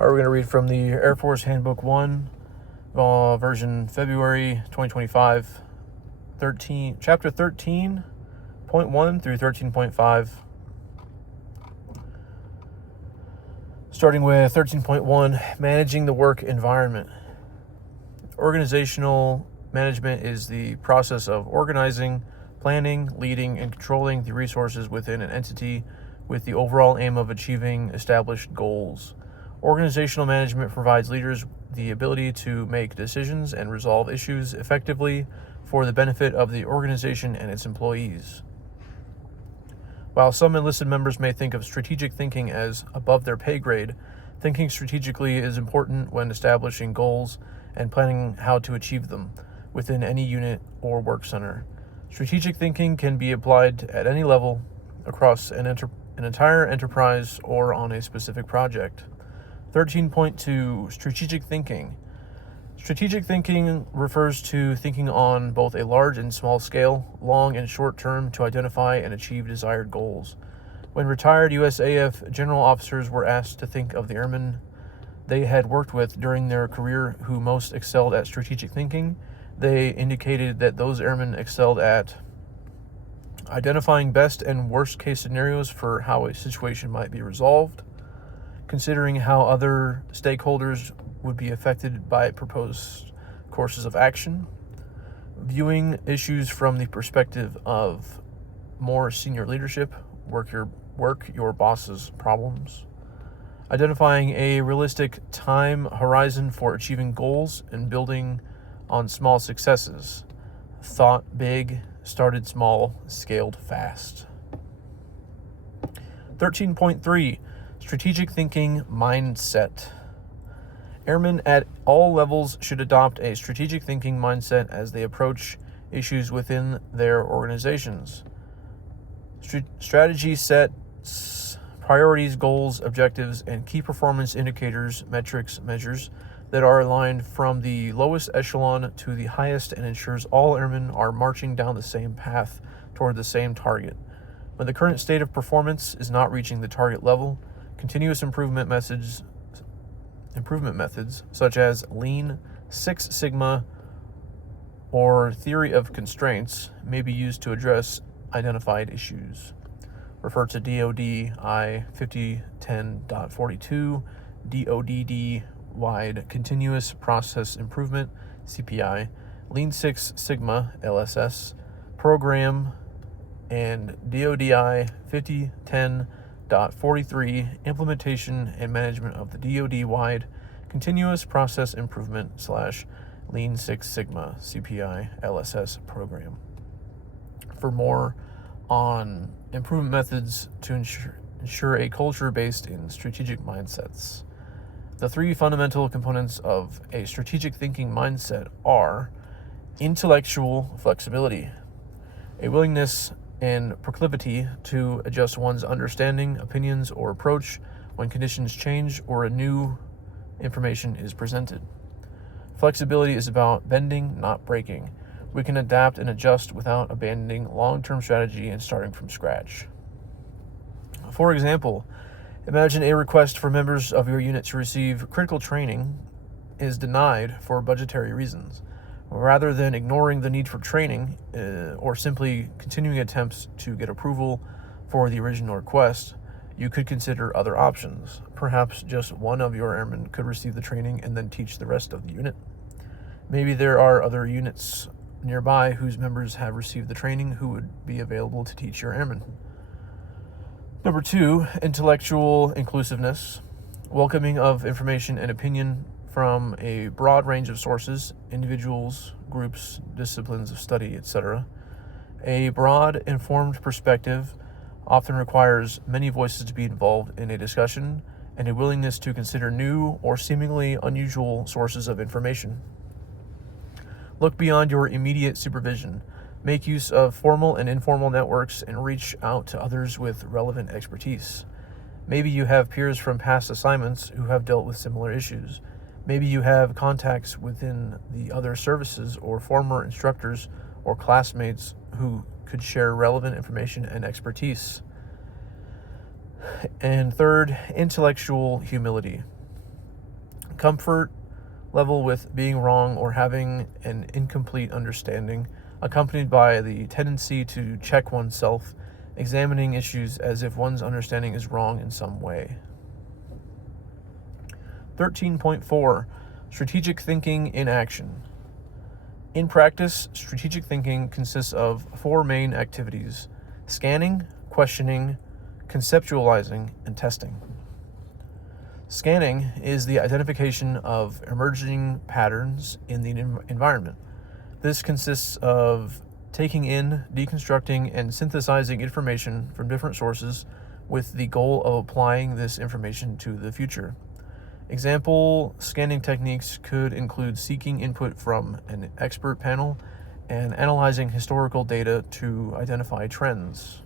All right, we're going to read from the Air Force Handbook 1, version February 2025, chapter 13.1 through 13.5. Starting with 13.1, managing the work environment. Organizational management is the process of organizing, planning, leading, and controlling the resources within an entity with the overall aim of achieving established goals. Organizational management provides leaders the ability to make decisions and resolve issues effectively for the benefit of the organization and its employees. While some enlisted members may think of strategic thinking as above their pay grade, thinking strategically is important when establishing goals and planning how to achieve them within any unit or work center. Strategic thinking can be applied at any level across an entire enterprise or on a specific project. 13.2 Strategic thinking. Strategic thinking refers to thinking on both a large and small scale, long and short term, to identify and achieve desired goals. When retired USAF general officers were asked to think of the airmen they had worked with during their career who most excelled at strategic thinking, they indicated that those airmen excelled at identifying best and worst case scenarios for how a situation might be resolved, considering how other stakeholders would be affected by proposed courses of action, viewing issues from the perspective of more senior leadership, work your boss's problems, identifying a realistic time horizon for achieving goals and building on small successes, thought big, started small, scaled fast. 13.3 Strategic thinking mindset. Airmen at all levels should adopt a strategic thinking mindset as they approach issues within their organizations. Strategy sets priorities, goals, objectives, and key performance indicators, measures that are aligned from the lowest echelon to the highest and ensures all airmen are marching down the same path toward the same target. When the current state of performance is not reaching the target level, continuous improvement methods such as Lean, Six Sigma, or theory of constraints may be used to address identified issues. Refer to DoD I 5010.42, DoDD Wide Continuous Process Improvement, CPI, Lean Six Sigma, LSS, Program, and DoDI 5010.43, Implementation and Management of the DoD-wide Continuous Process Improvement / Lean Six Sigma, CPI, LSS program. For more on improvement methods to ensure a culture based in strategic mindsets. The three fundamental components of a strategic thinking mindset are intellectual flexibility, a willingness and proclivity to adjust one's understanding, opinions, or approach when conditions change or a new information is presented. Flexibility is about bending, not breaking. We can adapt and adjust without abandoning long-term strategy and starting from scratch. For example, imagine a request for members of your unit to receive critical training is denied for budgetary reasons. Rather than ignoring the need for training or simply continuing attempts to get approval for the original request, you could consider other options. Perhaps just one of your airmen could receive the training and then teach the rest of the unit. Maybe there are other units nearby whose members have received the training who would be available to teach your airmen. Number 2, intellectual inclusiveness, welcoming of information and opinion from a broad range of sources, individuals, groups, disciplines of study, etc. A broad, informed perspective often requires many voices to be involved in a discussion and a willingness to consider new or seemingly unusual sources of information. Look beyond your immediate supervision. Make use of formal and informal networks and reach out to others with relevant expertise. Maybe you have peers from past assignments who have dealt with similar issues. Maybe you have contacts within the other services or former instructors or classmates who could share relevant information and expertise. And third, intellectual humility. comfort level with being wrong or having an incomplete understanding, accompanied by the tendency to check oneself, examining issues as if one's understanding is wrong in some way. 13.4 Strategic thinking in action. In practice, strategic thinking consists of 4 main activities: scanning, questioning, conceptualizing, and testing. Scanning is the identification of emerging patterns in the environment. This consists of taking in, deconstructing, and synthesizing information from different sources with the goal of applying this information to the future. Example scanning techniques could include seeking input from an expert panel and analyzing historical data to identify trends.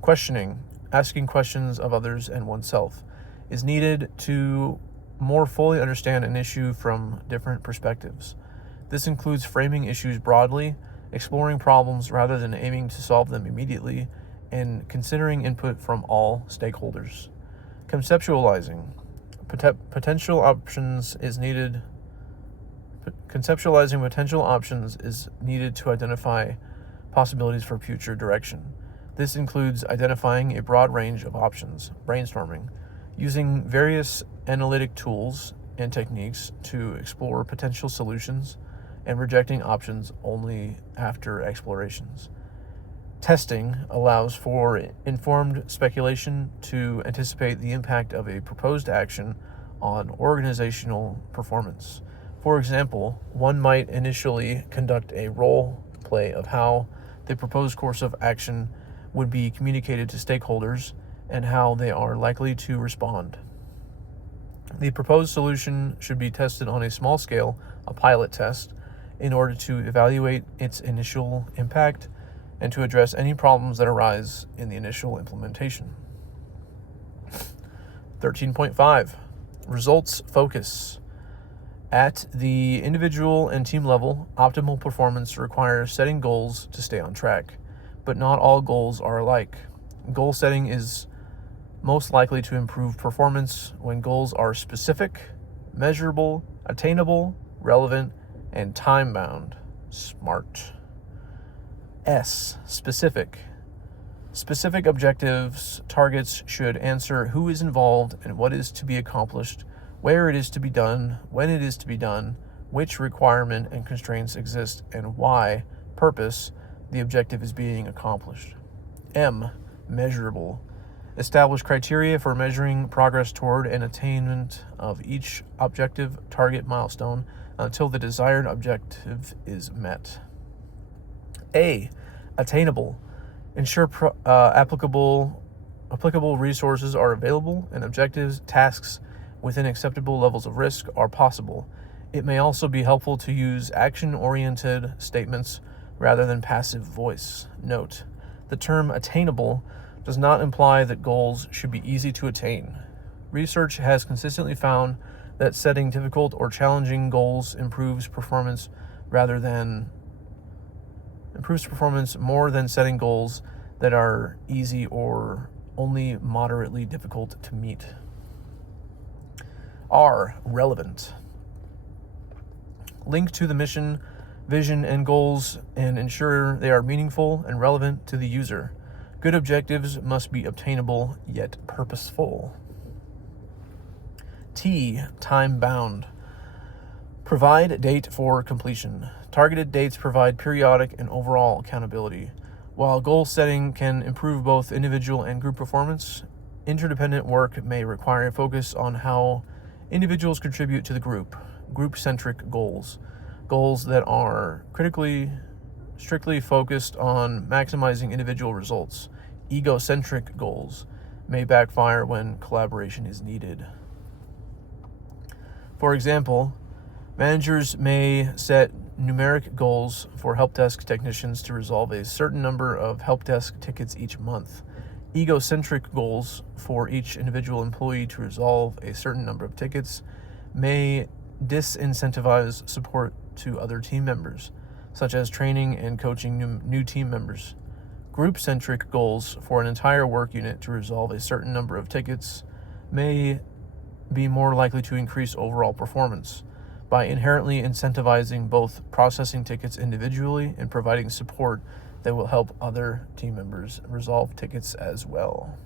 Questioning, asking questions of others and oneself, is needed to more fully understand an issue from different perspectives. This includes framing issues broadly, exploring problems rather than aiming to solve them immediately, and considering input from all stakeholders. Conceptualizing potential options is needed. Conceptualizing potential options is needed to identify possibilities for future direction. This includes identifying a broad range of options, brainstorming, using various analytic tools and techniques to explore potential solutions, and rejecting options only after explorations. Testing allows for informed speculation to anticipate the impact of a proposed action on organizational performance. For example, one might initially conduct a role play of how the proposed course of action would be communicated to stakeholders and how they are likely to respond. The proposed solution should be tested on a small scale, a pilot test, in order to evaluate its initial impact and to address any problems that arise in the initial implementation. 13.5 Results focus. At the individual and team level, optimal performance requires setting goals to stay on track, but not all goals are alike. Goal setting is most likely to improve performance when goals are specific, measurable, attainable, relevant, and time-bound. SMART. S. Specific. Specific objectives, targets should answer who is involved and what is to be accomplished, where it is to be done, when it is to be done, which requirement and constraints exist, and why, purpose, the objective is being accomplished. M. Measurable. Establish criteria for measuring progress toward an attainment of each objective target milestone until the desired objective is met. A. Attainable. Ensure applicable resources are available and objectives, tasks within acceptable levels of risk are possible. It may also be helpful to use action-oriented statements rather than passive voice. Note: the term attainable does not imply that goals should be easy to attain. Research has consistently found that setting difficult or challenging goals improves performance more than setting goals that are easy or only moderately difficult to meet. R. Relevant. Link to the mission, vision, and goals and ensure they are meaningful and relevant to the user. Good objectives must be obtainable yet purposeful. T. Time-bound. Provide a date for completion. Targeted dates provide periodic and overall accountability. While goal setting can improve both individual and group performance, interdependent work may require a focus on how individuals contribute to the group. Group-centric goals. Goals that are strictly focused on maximizing individual results. Ego-centric goals may backfire when collaboration is needed. For example, managers may set numeric goals for help desk technicians to resolve a certain number of help desk tickets each month. Ego-centric goals for each individual employee to resolve a certain number of tickets may disincentivize support to other team members, such as training and coaching new team members. Group-centric goals for an entire work unit to resolve a certain number of tickets may be more likely to increase overall performance by inherently incentivizing both processing tickets individually and providing support that will help other team members resolve tickets as well.